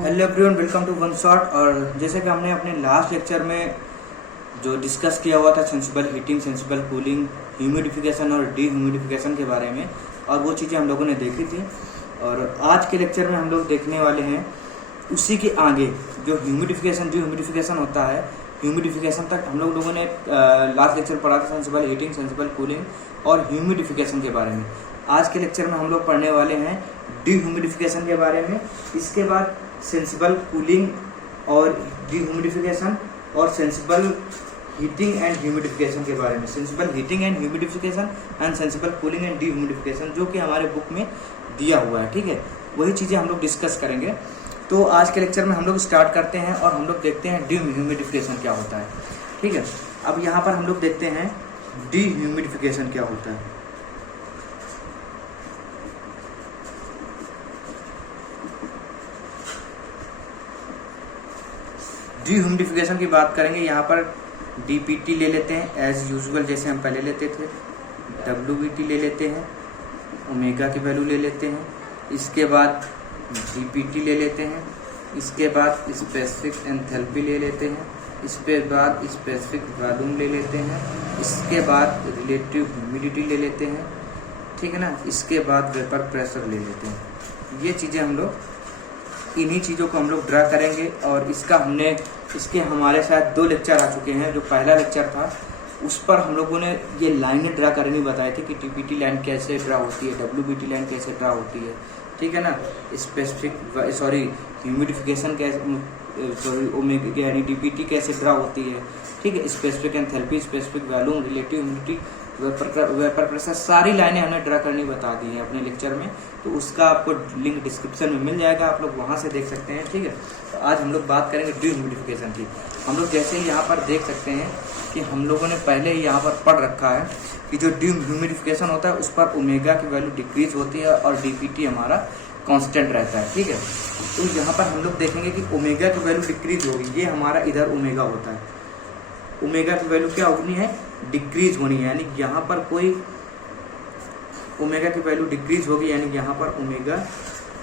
Hello everyone, welcome to one shot. और जैसे कि हमने अपने लास्ट लेक्चर में जो डिस्कस किया हुआ था sensible heating, sensible cooling, humidification और डीह्यूमिडिफिकेशन के बारे में, और वो चीज़ें हम लोगों ने देखी थी। और आज के लेक्चर में हम लोग देखने वाले हैं उसी के आगे जो ह्यूमिडिफिकेशन, डीह्यूमिडिफिकेशन होता है, ह्यूमिडिफिकेशन तक हम लोगों ने लास्ट लेक्चर पढ़ा था सेंसिबल हीटिंग, सेंसिबल कूलिंग और ह्यूमिडिफिकेशन के बारे में। आज के लेक्चर में हम लोग पढ़ने वाले हैं डीह्यूमिडिफिकेशन के बारे में। इसके बाद सेंसिबल कूलिंग और डीह्यूमिडिफिकेशन और सेंसिबल हीटिंग एंड ह्यूमिडिफिकेशन के बारे में। Sensible heating and humidification and sensible cooling and dehumidification जो कि हमारे बुक में दिया हुआ है, ठीक है। वही चीज़ें हम लोग डिस्कस करेंगे। तो आज के लेक्चर में हम लोग स्टार्ट करते हैं और हम लोग देखते हैं डीह्यूमिडिफिकेशन क्या होता है, ठीक है। अब यहाँ पर हम लोग देखते हैं डीह्यूमिडिफिकेशन क्या होता है। डीह्यूमिडिफिकेशन की बात करेंगे, यहाँ पर डीपीटी ले लेते हैं एज यूजुअल, जैसे हम पहले लेते थे। डब्ल्यूबीटी ले लेते हैं, ओमेगा की वैल्यू ले लेते हैं। इसके बाद डीपीटी ले लेते हैं। इसके बाद स्पेसिफिक एंथैल्पी ले लेते हैं। इसके बाद स्पेसिफिक वॉल्यूम ले लेते हैं। इसके बाद रिलेटिव ह्यूमिडिटी ले लेते हैं, ठीक है ना। इसके बाद वेपर प्रेशर ले लेते हैं। ये चीज़ें हम लोग, इन्हीं चीज़ों को हम लोग ड्रा करेंगे। और इसके हमारे साथ 2 लेक्चर आ चुके हैं। जो पहला लेक्चर था उस पर हम लोगों ने ये लाइनें ड्रा करनी बताई थी कि टीपीटी लाइन कैसे ड्रा होती है, डब्ल्यूबीटी लाइन कैसे ड्रा होती है, ठीक है ना। स्पेसिफिक ह्यूमिडिफिकेशन कैसे, ओमेगा यानी डीपीटी कैसे ड्रा होती है, ठीक है। Specific enthalpy, specific volume, relative humidity, vapour pressure, सारी लाइनें हमने ड्रा करनी बता दी हैं अपने लेक्चर में। तो उसका आपको लिंक डिस्क्रिप्शन में मिल जाएगा, आप लोग वहाँ से देख सकते हैं, ठीक है। तो आज हम लोग बात करेंगे डीह्यूमिडिफिकेशन की। हम लोग जैसे ही यहाँ पर देख सकते हैं कि हम लोगों ने पहले ही यहाँ पर पढ़ रखा है कि जो डीह्यूमिडिफिकेशन होता है उस पर ओमेगा की वैल्यू डिक्रीज होती है और डीपीटी हमारा कांस्टेंट रहता है, ठीक है। तो यहाँ पर हम लोग देखेंगे कि ओमेगा की वैल्यू डिक्रीज होगी, ये हमारा इधर ओमेगा होता है। ओमेगा की वैल्यू क्या होनी है, डिक्रीज होनी है, यानी यहाँ पर कोई ओमेगा की वैल्यू डिक्रीज होगी, यानी यहाँ पर ओमेगा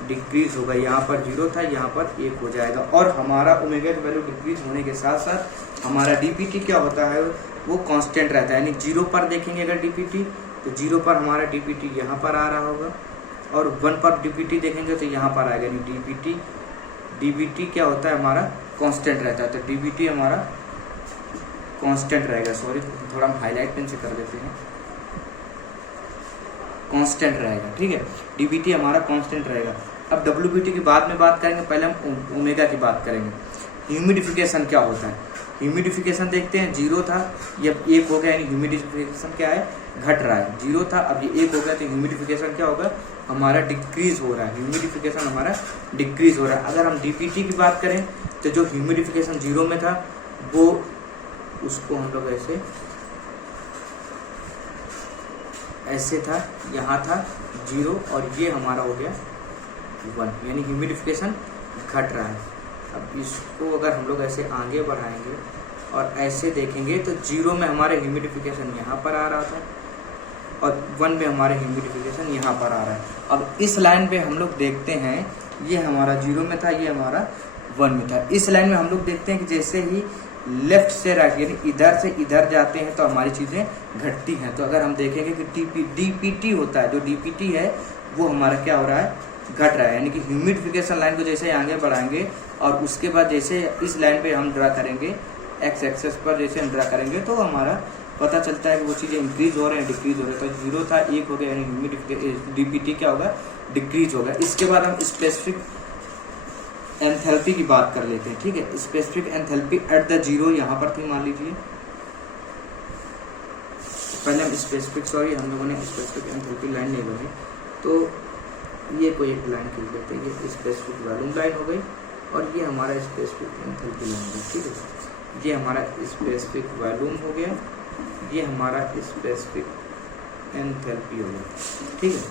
डिक्रीज होगा। यहाँ पर 0 था, यहाँ पर 1 हो जाएगा। और हमारा ओमेगा की वैल्यू डिक्रीज होने के साथ साथ हमारा डीपीटी क्या होता है, वो कांस्टेंट रहता है। यानी 0 पर देखेंगे अगर डीपीटी, तो 0 पर हमारा डीपीटी यहाँ पर आ रहा होगा, और 1 पर डीपीटी देखेंगे तो यहाँ पर आएगा। यानी डीपीटी क्या होता है, हमारा कांस्टेंट रहता है। तो डीपीटी हमारा कांस्टेंट रहेगा। सॉरी, थोड़ा हम हाईलाइट पेन से कर देते हैं। कांस्टेंट रहेगा, ठीक है। डीबीटी हमारा कांस्टेंट रहेगा। अब डब्ल्यूबीटी की बाद में बात करेंगे, पहले हम ओमेगा की बात करेंगे। ह्यूमिडिफिकेशन क्या होता है, ह्यूमिडिफिकेशन देखते हैं। 0 था, ये 1 हो गया, यानी ह्यूमिडिफिकेशन क्या है, घट रहा है। 0 था, अब ये 1 हो गया, तो ह्यूमिडिफिकेशन क्या होगा, हमारा डिक्रीज हो रहा है। ह्यूमिडिफिकेशन हमारा डिक्रीज हो रहा है। अगर हम डीपीटी की बात करें तो जो ह्यूमिडिफिकेशन 0 में था वो, उसको हम लोग ऐसे था, यहाँ था 0 और ये हमारा हो गया 1, यानी ह्यूमिडिफिकेशन घट रहा है। अब इसको अगर हम लोग ऐसे आगे बढ़ाएंगे और ऐसे देखेंगे तो 0 में हमारे ह्यूमिडिफिकेशन यहाँ पर आ रहा था और 1 में हमारे ह्यूमिडिफिकेशन यहाँ पर आ रहा है। अब इस लाइन पे हम लोग देखते हैं, ये हमारा 0 में था, ये हमारा 1 में था। इस लाइन में हम लोग देखते हैं कि जैसे ही लेफ्ट से राइट, यानी इधर से इधर जाते हैं तो हमारी चीज़ें घटती हैं। तो अगर हम देखेंगे कि डीपीटी होता है, जो डीपीटी है वो हमारा क्या हो रहा है, घट रहा है। यानी कि ह्यूमिडिफिकेशन लाइन को जैसे आगे बढ़ाएंगे और उसके बाद जैसे इस लाइन पे हम ड्रा करेंगे, एक्स एक्सेस पर जैसे हम ड्रा करेंगे, तो हमारा पता चलता है कि वो चीज़ें इंक्रीज हो रहे हैं, डिक्रीज हो रहे हैं। तो 0 था, 1 हो गया, यानी ह्यूमिडिफिकेशन डीपीटी क्या होगा, डिक्रीज होगा। इसके बाद हम स्पेसिफिक एंथैल्पी की बात कर लेते हैं, ठीक है। स्पेसिफिक एंथैल्पी एट द 0 यहाँ पर थी, मान लीजिए। पहले हम हम लोगों ने स्पेसिफिक एंथैल्पी लाइन नहीं बनी, तो ये कोई एक लाइन खींच देते हैं। ये स्पेसिफिक वॉल्यूम लाइन हो गई और ये हमारा स्पेसिफिक एंथैल्पी लाइन हो गई, ठीक है। ये हमारा स्पेसिफिक वॉल्यूम हो गया, ये हमारा स्पेसिफिक एंथैल्पी हो गया, ठीक है।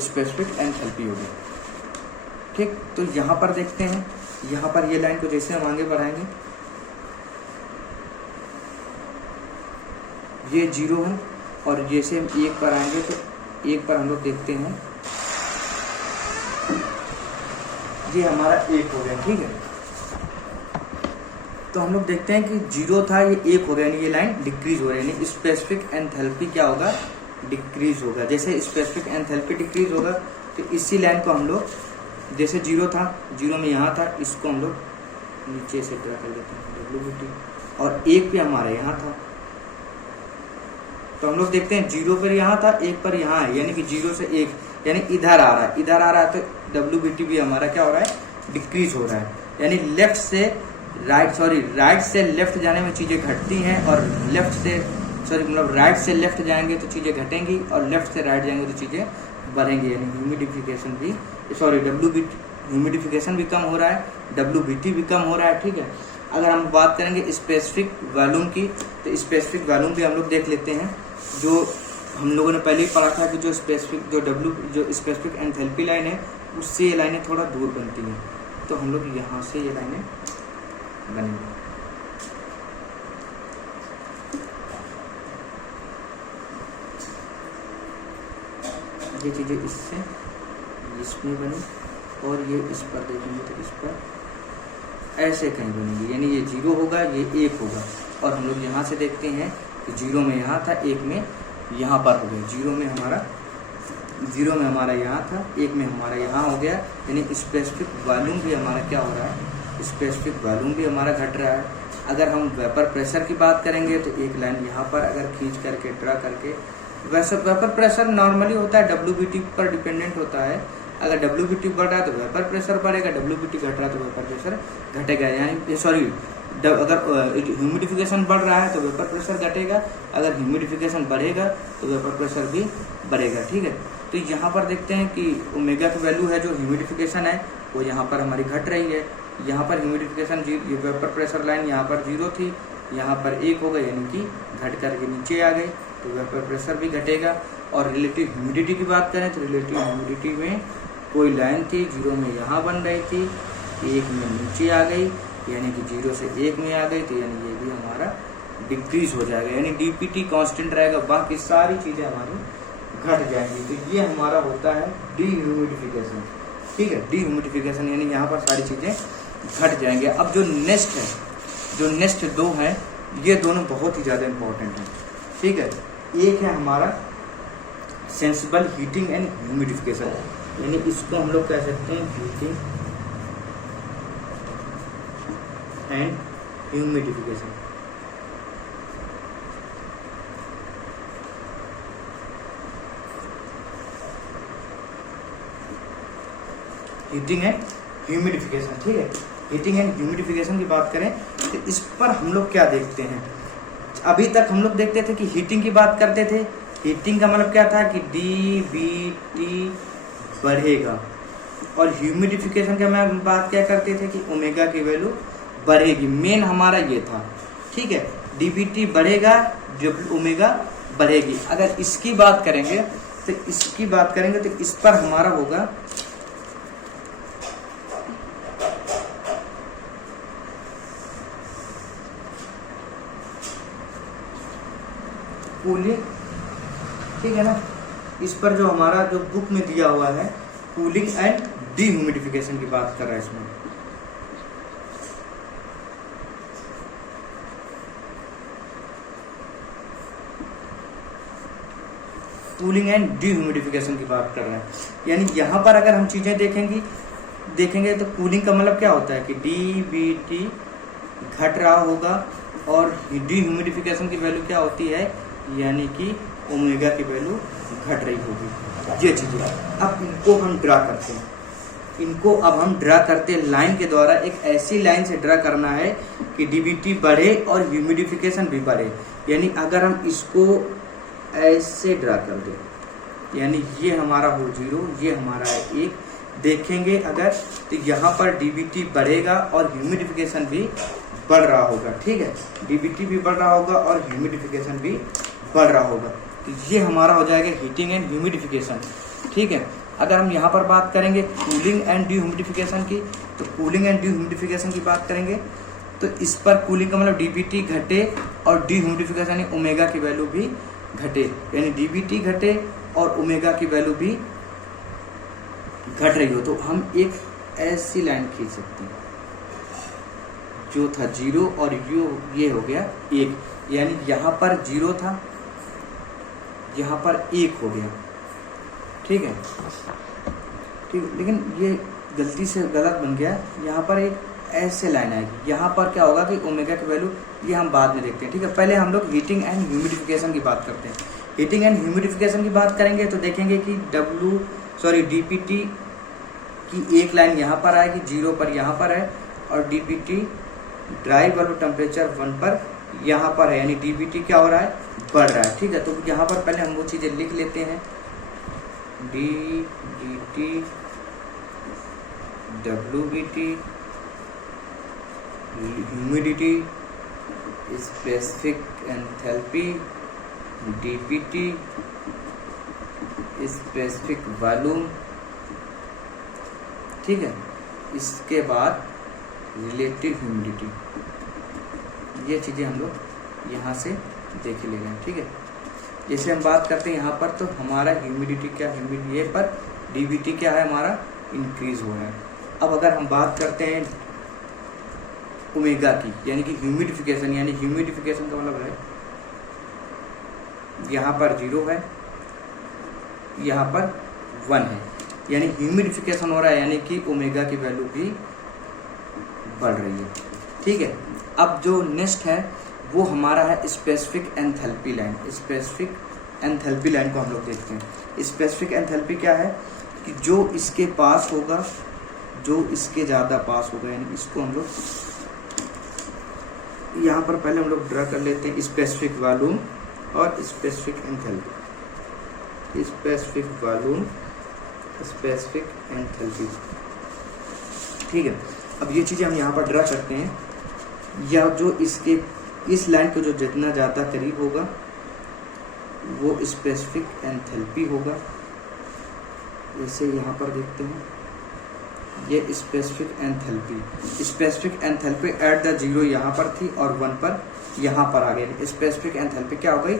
स्पेसिफिक एंथैल्पी हो गया, ठीक। तो यहाँ पर देखते हैं, यहाँ पर ये लाइन को जैसे हम आगे बढ़ाएंगे, ये 0 है, और जैसे हम 1 पर आएंगे तो 1 पर हम लोग देखते हैं ये हमारा 1 हो गया, ठीक है। तो हम लोग देखते हैं कि 0 था, ये 1 हो गया, यानी ये लाइन डिक्रीज हो रही है, यानी स्पेसिफिक एंथैल्पी क्या होगा, डिक्रीज होगा। जैसे स्पेसिफिक एंथैल्पी डिक्रीज होगा तो इसी लाइन को हम लोग, जैसे 0 था, 0 में यहाँ था, इसको हम लोग नीचे से ड्रा कर देते हैं WBT, और 1 पे हमारा यहाँ था, तो हम लोग देखते हैं 0 पर यहाँ था, 1 पर यहाँ है, यानी कि 0 से 1, यानी इधर आ रहा है, इधर आ रहा है, तो WBT भी हमारा क्या हो रहा है, डिक्रीज हो रहा है। यानी लेफ्ट से लेफ्ट जाने में चीज़ें घटती हैं, और राइट से लेफ्ट जाएंगे तो चीज़ें घटेंगी, और लेफ्ट से राइट जाएंगे तो चीज़ें बढ़ेंगी। यानी ह्यूमिडिफिकेशन भी, ह्यूमिडिफिकेशन भी कम हो रहा है, WBT भी कम हो रहा है, ठीक है। अगर हम बात करेंगे स्पेसिफिक वॉल्यूम की, तो स्पेसिफिक वॉल्यूम भी हम लोग देख लेते हैं। जो हम लोगों ने पहले ही पढ़ा था कि जो स्पेसिफिक एंथैल्पी लाइन है, उससे ये लाइनें थोड़ा दूर बनती हैं, तो हम लोग यहाँ से ये लाइनें बनेंगी। ये चीज़ें इसमें बनी, और ये इस पर देखेंगे तो इस पर ऐसे कहीं बनेगी, यानी ये 0 होगा, ये 1 होगा, और हम लोग यहाँ से देखते हैं कि 0 में यहाँ था, 1 में यहाँ पर हो गया। 0 में हमारा यहाँ था, 1 में हमारा यहाँ हो गया, यानी स्पेसिफिक वॉल्यूम भी हमारा क्या हो रहा है, स्पेसिफिक वॉल्यूम भी हमारा घट रहा है। अगर हम वेपर प्रेशर की बात करेंगे तो एक लाइन यहाँ पर अगर खींच करके ड्रा करके, वैसे वेपर प्रेशर नॉर्मली होता है WBT पर डिपेंडेंट होता है। अगर WBT बढ़ रहा है तो वेपर प्रेशर बढ़ेगा, WBT घट रहा है तो वेपर प्रेशर घटेगा, यानी अगर ह्यूमिडिफिकेशन बढ़ रहा है तो वेपर प्रेशर घटेगा, अगर ह्यूमिडिफिकेशन बढ़ेगा तो वेपर प्रेशर भी बढ़ेगा, ठीक है। तो यहाँ पर देखते हैं कि ओमेगा की वैल्यू है, जो ह्यूमिडिफिकेशन है वो यहाँ पर हमारी घट रही है। यहाँ पर ह्यूमिडिफिकेशन, वेपर प्रेशर लाइन यहाँ पर 0 थी, यहाँ पर 1 हो गई, यानी कि घट करके नीचे आ गई, तो वेपर प्रेशर भी घटेगा। और रिलेटिव ह्यूमिडिटी की बात करें तो रिलेटिव ह्यूमिडिटी में कोई लाइन थी, 0 में यहाँ बन रही थी, 1 में नीचे आ गई, यानी कि 0 से 1 में आ गई, तो यानी ये भी हमारा डिक्रीज हो जाएगा, यानी DPT कांस्टेंट रहेगा, बाकी सारी चीज़ें हमारी घट जाएंगी। तो ये हमारा होता है डीह्यूमिडिफिकेशन, ठीक है। डीह्यूमिडिफिकेशन यानी यहाँ पर सारी चीज़ें घट जाएंगे। अब जो नेक्स्ट 2 हैं, ये दोनों बहुत ही ज़्यादा इम्पोर्टेंट हैं, ठीक है। एक है हमारा सेंसिबल हीटिंग एंड ह्यूमिडिफिकेशन, यानी इसको हम लोग कह सकते हैं heating and humidification. Heating and humidification, ठीक है। हीटिंग एंड ह्यूमिडिफिकेशन की बात करें तो इस पर हम लोग क्या देखते हैं, अभी तक हम लोग देखते थे कि हीटिंग की बात करते थे। हीटिंग का मतलब क्या था कि DBT बढ़ेगा, और ह्यूमिडिफिकेशन का मैं बात क्या करते थे कि ओमेगा की वैल्यू बढ़ेगी। मेन हमारा ये था, ठीक है। DBT बढ़ेगा, ओमेगा बढ़ेगी। अगर इसकी बात करेंगे तो इस पर हमारा होगा कूलिंग, ठीक है ना। इस पर जो हमारा जो बुक में दिया हुआ है कूलिंग एंड डीह्यूमिडिफिकेशन की बात कर रहा है इसमें। कूलिंग एंड डीह्यूमिडिफिकेशन की बात कर रहे हैं, यानी यहाँ पर अगर हम चीजें देखेंगे तो कूलिंग का मतलब क्या होता है कि DBT घट रहा होगा, और डीह्यूमिडिफिकेशन की वैल्यू क्या होती है, यानी कि ओमेगा की वैल्यू घट रही होगी। ये चीजें अब इनको हम ड्रा करते हैं, इनको अब हम ड्रा करते हैं लाइन के द्वारा। एक ऐसी लाइन से ड्रा करना है कि DBT बढ़े और ह्यूमिडिफिकेशन भी बढ़े। यानी अगर हम इसको ऐसे ड्रा कर दें, यानी ये हमारा हो 0, ये हमारा है 1, देखेंगे अगर तो यहाँ पर DBT बढ़ेगा और ह्यूमिडिफिकेशन भी बढ़ रहा होगा, ठीक है। DBT भी बढ़ रहा होगा और ह्यूमिडिफिकेशन भी बढ़ रहा होगा, तो ये हमारा हो जाएगा हीटिंग एंड ह्यूमिडिफिकेशन, ठीक है। अगर हम यहाँ पर बात करेंगे कूलिंग एंड डीह्यूमिडिफिकेशन की, तो कूलिंग एंड डीह्यूमिडिफिकेशन की बात करेंगे तो इस पर कूलिंग का मतलब DBT घटे और डीह्यूमिडिफिकेशन यानी ओमेगा की वैल्यू भी घटे, यानी DBT घटे और ओमेगा की वैल्यू भी घट रही हो, तो हम एक ऐसी लाइन खींच सकते हैं, जो था 0 और ये हो गया 1, यानी यहाँ पर 0 था, यहाँ पर 1 हो गया। ठीक है, ठीक, लेकिन ये गलती से गलत बन गया। यहाँ पर एक ऐसे लाइन आएगी, यहाँ पर क्या होगा कि ओमेगा की वैल्यू, ये हम बाद में देखते हैं। ठीक है, पहले हम लोग हीटिंग एंड ह्यूमिडिफिकेशन की बात करते हैं। हीटिंग एंड ह्यूमिडिफिकेशन की बात करेंगे तो देखेंगे कि डीपीटी की एक लाइन यहाँ पर आएगी, 0 पर यहाँ पर है, और डीपीटी ड्राई बल्ब टेम्परेचर 1 पर यहाँ पर है, यानी डीपीटी क्या हो रहा है, बढ़ रहा है। ठीक है, तो यहाँ पर पहले हम वो चीज़ें लिख लेते हैं, DT WBT humidity specific enthalpy DPT specific volume. ठीक है, इसके बाद रिलेटिव ह्यूमिडिटी, ये चीज़ें हम लोग यहाँ से देख ले रहे हैं। ठीक है, जैसे हम बात करते हैं यहाँ पर, तो हमारा ह्यूमिडिटी क्या, ह्यूमिडिटी पर डीबीटी क्या है, हमारा इंक्रीज हो रहा है। अब अगर हम बात करते हैं ओमेगा की, यानी कि ह्यूमिडिफिकेशन, यानी ह्यूमिडिफिकेशन का मतलब है यहाँ पर 0 है, यहाँ पर 1 है, यानी ह्यूमिडिफिकेशन हो रहा है, यानी कि ओमेगा की वैल्यू भी बढ़ रही है। ठीक है, अब जो नेक्स्ट है वो हमारा है specific enthalpy line. Specific enthalpy line को हम लोग देखते हैं। स्पेसिफिक एंथैल्पी क्या है कि जो इसके पास होगा, जो इसके ज़्यादा पास होगा, यानी इसको हम लोग यहाँ पर पहले हम लोग ड्रा कर लेते हैं, स्पेसिफिक वॉल्यूम और specific enthalpy. Specific volume, specific enthalpy. ठीक है, अब ये चीज़ें हम यहाँ पर ड्रा करते हैं, या जो इसके इस लाइन को जो जितना ज़्यादा करीब होगा वो स्पेसिफिक एंथैल्पी होगा। जैसे यहाँ पर देखते हैं, ये स्पेसिफिक एंथैल्पी एट द 0 यहाँ पर थी और 1 पर यहाँ पर आ गई। स्पेसिफिक एंथैल्पी क्या हो गई,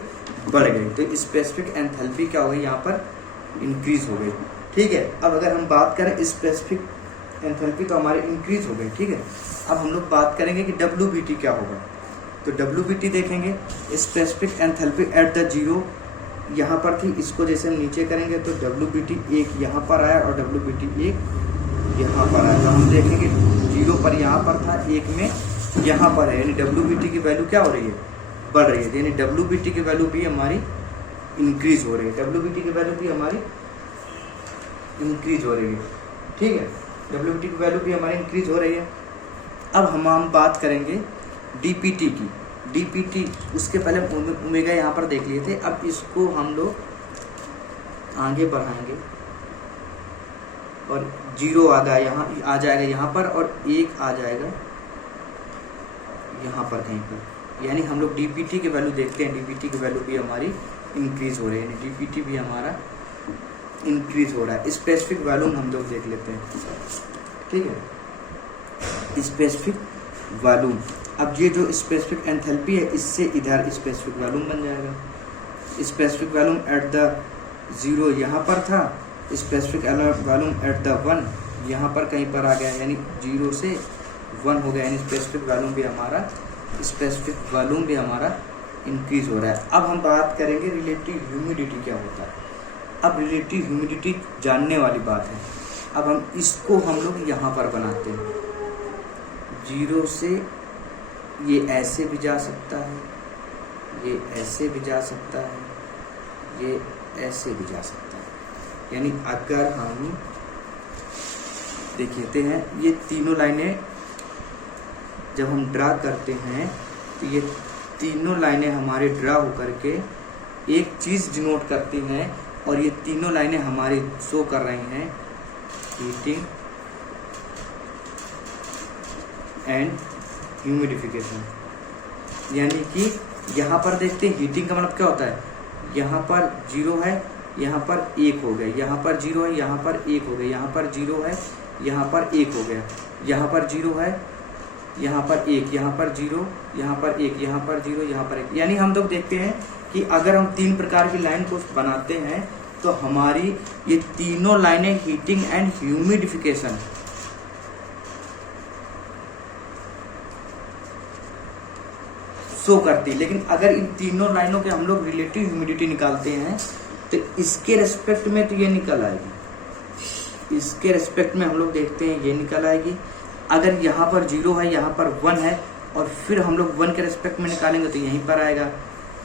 बढ़ गई, तो स्पेसिफिक एंथैल्पी क्या हो गई, यहाँ पर इंक्रीज हो गई। ठीक है, अब अगर हम बात करें स्पेसिफिक एंथैल्पी तो हमारी इंक्रीज हो गई। ठीक है, अब हम लोग बात करेंगे कि डब्ल्यूबीटी क्या होगा, तो डब्ल्यूबीटी देखेंगे, स्पेसिफिक एंथैल्पी एट द 0 यहाँ पर थी, इसको जैसे हम नीचे करेंगे तो डब्ल्यूबीटी 1 यहाँ पर आया और डब्ल्यूबीटी 1 यहाँ पर आया। तो हम देखेंगे 0 पर यहाँ पर था, 1 में यहाँ पर है, यानी डब्ल्यूबीटी की वैल्यू क्या हो रही है, बढ़ रही है, यानी डब्ल्यूबीटी की वैल्यू भी हमारी इंक्रीज हो रही है। डब्ल्यूबीटी की वैल्यू भी हमारी इंक्रीज हो रही है। ठीक है, डब्ल्यूबीटी की वैल्यू भी हमारी इंक्रीज हो रही है। अब हम बात करेंगे डीपीटी की। डीपीटी, उसके पहले ओमेगा यहाँ पर देख लिए थे, अब इसको हम लोग आगे बढ़ाएंगे और 0 आ जाएगा यहाँ पर, और 1 आ जाएगा यहाँ पर कहीं पर, यानी हम लोग डीपीटी की वैल्यू देखते हैं, डीपीटी की वैल्यू भी हमारी इंक्रीज हो रही है, यानी डीपीटी भी हमारा इंक्रीज हो रहा है। स्पेसिफिक वॉल्यूम हम लोग देख लेते हैं। ठीक है, स्पेसिफिक वॉल्यूम, अब ये जो स्पेसिफिक एंथैल्पी है, इससे इधर स्पेसिफिक वॉल्यूम बन जाएगा। स्पेसिफिक वॉल्यूम एट द 0 यहाँ पर था, स्पेसिफिक वॉल्यूम एट द 1 यहाँ पर कहीं पर आ गया, यानी 0 से 1 हो गया, यानी स्पेसिफिक वॉल्यूम भी हमारा इंक्रीज हो रहा है। अब हम बात करेंगे रिलेटिव ह्यूमिडिटी क्या होता है। अब रिलेटिव ह्यूमिडिटी जानने वाली बात है। अब इसको हम लोग यहाँ पर बनाते हैं, 0 से ये ऐसे भी जा सकता है, ये ऐसे भी जा सकता है, ये ऐसे भी जा सकता है। यानी अगर हम देखते हैं, ये तीनों लाइनें जब हम ड्रा करते हैं तो ये तीनों लाइनें हमारे ड्रा होकर के एक चीज़ डिनोट करती हैं, और ये तीनों लाइनें हमारी शो कर रही हैं हीटिंग एंड ह्यूमिडिफिकेशन। यानी कि यहाँ पर देखते हैं हीटिंग का मतलब क्या होता है, यहाँ पर 0 है, यहाँ पर 1 हो गया, यहाँ पर 0 है, यहाँ पर 1 हो गया, यहाँ पर 0 है, यहाँ पर 1 हो गया, यहाँ पर 0 है, यहाँ पर 1, यहाँ पर 0, यहाँ पर 1, यहाँ पर 0, यहाँ पर 1। यानी हम लोग देखते हैं कि अगर हम 3 प्रकार की लाइन को बनाते हैं तो हमारी ये तीनों लाइनें हीटिंग एंड ह्यूमिडिफिकेशन शो करती है। लेकिन अगर इन तीनों लाइनों के हम लोग रिलेटिव ह्यूमिडिटी निकालते हैं तो इसके रेस्पेक्ट में तो ये निकल आएगी, इसके रेस्पेक्ट में हम लोग देखते हैं ये निकल आएगी। अगर यहाँ पर 0 है, यहाँ पर 1 है और फिर हम लोग 1 के रेस्पेक्ट में निकालेंगे तो यहीं पर आएगा,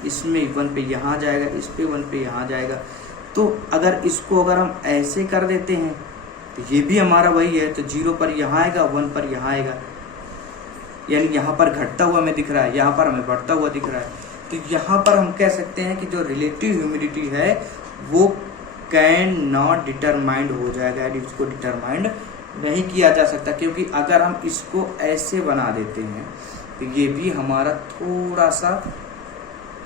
इसमें 1 पे यहाँ जाएगा, इस पे 1 पे यहाँ जाएगा। तो अगर इसको अगर हम ऐसे कर देते हैं तो ये भी हमारा वही है, तो 0 पर यहाँ आएगा, 1 पर यहाँ आएगा, यानी यहाँ पर घटता हुआ हमें दिख रहा है, यहाँ पर हमें बढ़ता हुआ दिख रहा है। तो यहाँ पर हम कह सकते हैं कि जो रिलेटिव ह्यूमिडिटी है वो कैन नॉट डिटरमाइंड हो जाएगा, यानी इसको डिटरमाइंड नहीं किया जा सकता, क्योंकि अगर हम इसको ऐसे बना देते हैं तो ये भी हमारा थोड़ा सा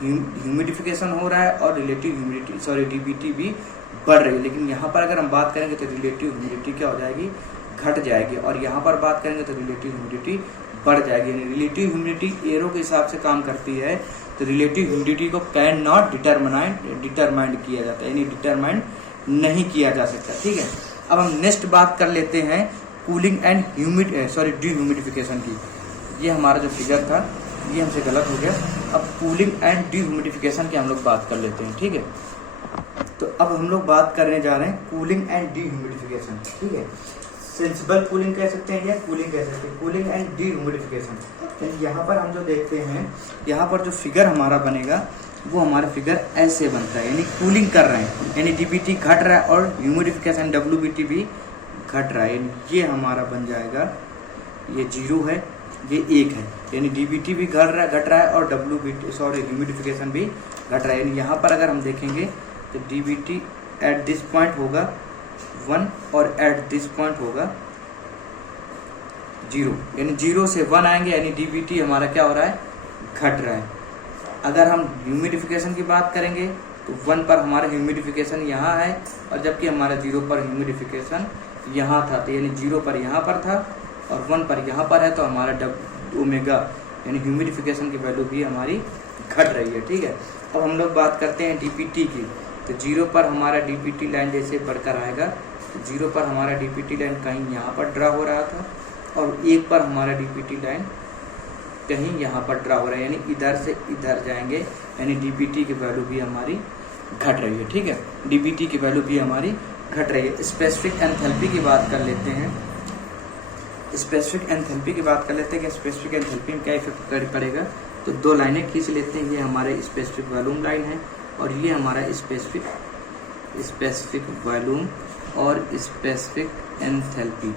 ह्यूमिडिफिकेशन हो रहा है और रिलेटिव ह्यूमिडिटी डीबीटी भी बढ़ रही है। लेकिन यहाँ पर अगर हम बात करेंगे तो रिलेटिव ह्यूमिडिटी क्या हो जाएगी, घट जाएगी, और यहाँ पर बात करेंगे तो रिलेटिव ह्यूमिडिटी बढ़ जाएगी। यानी रिलेटिव ह्यूमिडिटी एरो के हिसाब से काम करती है, तो रिलेटिव ह्यूमिडिटी को कैन नॉट डिटरमाइंड किया जाता है, यानी डिटरमाइंड नहीं किया जा सकता। ठीक है, अब हम नेक्स्ट बात कर लेते हैं कूलिंग एंड डिह्यूमिडिफिकेशन की। ये हमारा जो फिगर था ये हमसे गलत हो गया। अब कूलिंग एंड डिह्यूमिडिफिकेशन की हम लोग बात कर लेते हैं। ठीक है, तो अब हम लोग बात करने जा रहे हैं कूलिंग एंड डिह्यूमिडिफिकेशन। ठीक है, सेंसिबल कूलिंग कह सकते हैं या कूलिंग कह सकते हैं, कूलिंग एंड डिह्यूमिडिफिकेशन। यहाँ पर हम जो देखते हैं, यहाँ पर जो फिगर हमारा बनेगा वो हमारा फिगर ऐसे बनता है, यानी कूलिंग कर रहे हैं, यानी डीबीटी घट रहा है और ह्यूमिडिफिकेशन डब्ल्यूबीटी भी घट रहा है। ये हमारा बन जाएगा, ये 0 है, ये 1 है, यानी डीबीटी भी घट रहा है और ह्यूमिडिफिकेशन भी घट रहा है। यानी यहाँ पर अगर हम देखेंगे तो डीबीटी एट दिस पॉइंट होगा 1 और एट दिस पॉइंट होगा 0, यानी 0 से 1 आएंगे, यानी डीबीटी हमारा क्या हो रहा है, घट रहा है। अगर हम ह्यूमिडिफिकेशन की बात करेंगे तो 1 पर हमारा ह्यूमिडिफिकेशन यहाँ है और जबकि हमारा 0 पर ह्यूमिडिफिकेशन यहाँ था, तो यानी 0 पर यहाँ पर था और 1 पर यहाँ पर है, तो हमारा ओमेगा यानी ह्यूमिडिफिकेशन की वैल्यू भी हमारी घट रही है। ठीक है, अब हम लोग बात करते हैं डीपीटी की। तो 0 पर हमारा डीपीटी लाइन जैसे बढ़कर आएगा, तो 0 पर हमारा डीपीटी लाइन कहीं यहाँ पर ड्रा हो रहा था और 1 पर हमारा डीपीटी लाइन कहीं यहाँ पर ड्रा हो रहा है, यानी इधर से इधर जाएंगे, यानी डीबीटी की वैल्यू भी हमारी घट रही है। ठीक है, डीबीटी की वैल्यू भी हमारी घट रही है। स्पेसिफिक एंथैल्पी की बात कर लेते हैं। स्पेसिफिक एंथैल्पी की बात कर लेते हैं कि स्पेसिफिक एंथैल्पी में क्या इफेक्ट पड़ेगा। तो 2 लाइनें खींच लेते हैं, ये हमारे स्पेसिफिक वॉल्यूम लाइन है और ये हमारा स्पेसिफिक वॉल्यूम और स्पेसिफिक एंथैल्पी।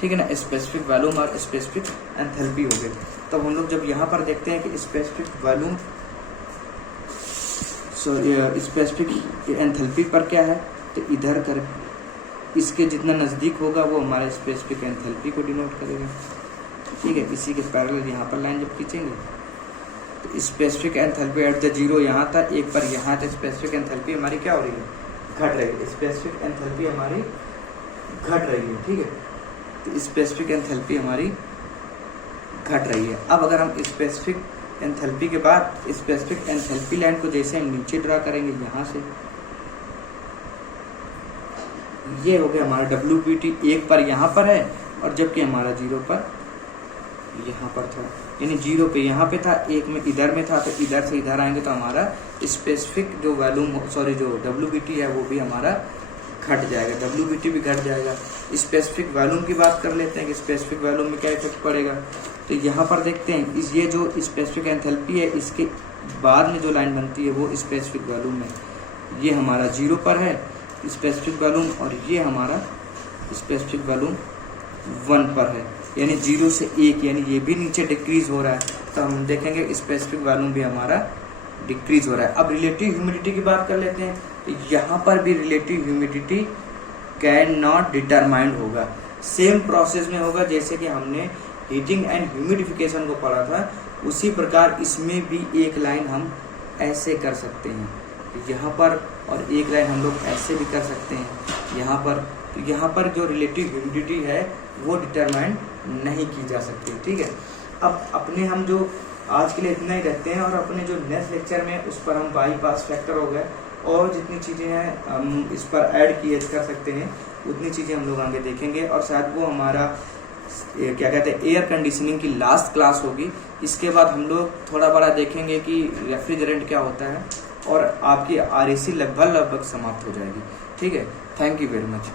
ठीक है ना, स्पेसिफिक वॉल्यूम और स्पेसिफिक एंथैल्पी हो गए। तब हम लोग जब यहाँ पर देखते हैं कि स्पेसिफिक वॉल्यूम स्पेसिफिक एंथैल्पी पर क्या है, तो इधर कर इसके जितना नज़दीक होगा वो हमारा स्पेसिफिक एंथैल्पी को डिनोट करेगा। ठीक है, इसी के पैरेलल यहाँ पर लाइन जब खींचेंगे तो स्पेसिफिक एंथैल्पी एट द 0 यहाँ था, 1 पर यहाँ था, स्पेसिफिक एंथैल्पी हमारी क्या हो रही है, घट रही है। स्पेसिफिक एंथैल्पी हमारी घट रही है। ठीक है, तो स्पेसिफिक एंथैल्पी हमारी घट रही है। अब अगर हम स्पेसिफिक एंथैल्पी के बाद स्पेसिफिक एंथैल्पी लाइन को जैसे हम नीचे ड्रा करेंगे यहाँ से, ये हो गया हमारा डब्ल्यूबीटी 1 पर यहाँ पर है और जबकि हमारा 0 पर यहाँ पर था, यानी 0 पे यहाँ पे था, 1 में इधर में था, तो इधर से इधर आएंगे तो हमारा स्पेसिफिक जो वॉल्यूम जो डब्ल्यूबीटी है वो भी हमारा घट जाएगा, डब्ल्यूबीटी भी घट जाएगा। स्पेसिफिक वॉल्यूम की बात कर लेते हैं कि स्पेसिफिक वॉल्यूम में क्या इफेक्ट पड़ेगा। तो यहाँ पर देखते हैं ये जो स्पेसिफिक एंथैल्पी है इसके बाद में जो लाइन बनती है वो स्पेसिफिक वॉल्यूम है। ये हमारा 0 पर है स्पेसिफिक वॉल्यूम और ये हमारा स्पेसिफिक वॉल्यूम 1 पर है, यानी 0 से 1, यानी ये भी नीचे डिक्रीज हो रहा है। तो हम देखेंगे स्पेसिफिक वॉल्यूम भी हमारा डिक्रीज हो रहा है। अब रिलेटिव ह्यूमिडिटी की बात कर लेते हैं। तो यहाँ पर भी relative humidity can not determined होगा, सेम प्रोसेस में होगा जैसे कि हमने हीटिंग एंड ह्यूमिडिफिकेशन को पढ़ा था, उसी प्रकार इसमें भी एक लाइन हम ऐसे कर सकते हैं यहाँ पर और एक लाइन हम लोग ऐसे भी कर सकते हैं यहाँ पर। तो यहाँ पर जो रिलेटिव ह्यूमिडिटी है वो डिटरमाइन नहीं की जा सकती। ठीक है, अब अपने हम जो आज के लिए इतना ही रखते हैं और अपने जो नेक्स्ट लेक्चर में उस पर हम बाई पास फैक्टर हो गए और जितनी चीज़ें हैं हम इस पर ऐड किए कर सकते हैं, उतनी चीज़ें हम लोग आगे देखेंगे और शायद वो हमारा क्या कहते हैं एयर कंडीशनिंग की लास्ट क्लास होगी। इसके बाद हम लोग थोड़ा बड़ा देखेंगे कि रेफ्रिजरेंट क्या होता है, और आपकी RAC लगभग समाप्त हो जाएगी। ठीक है, थैंक यू वेरी मच।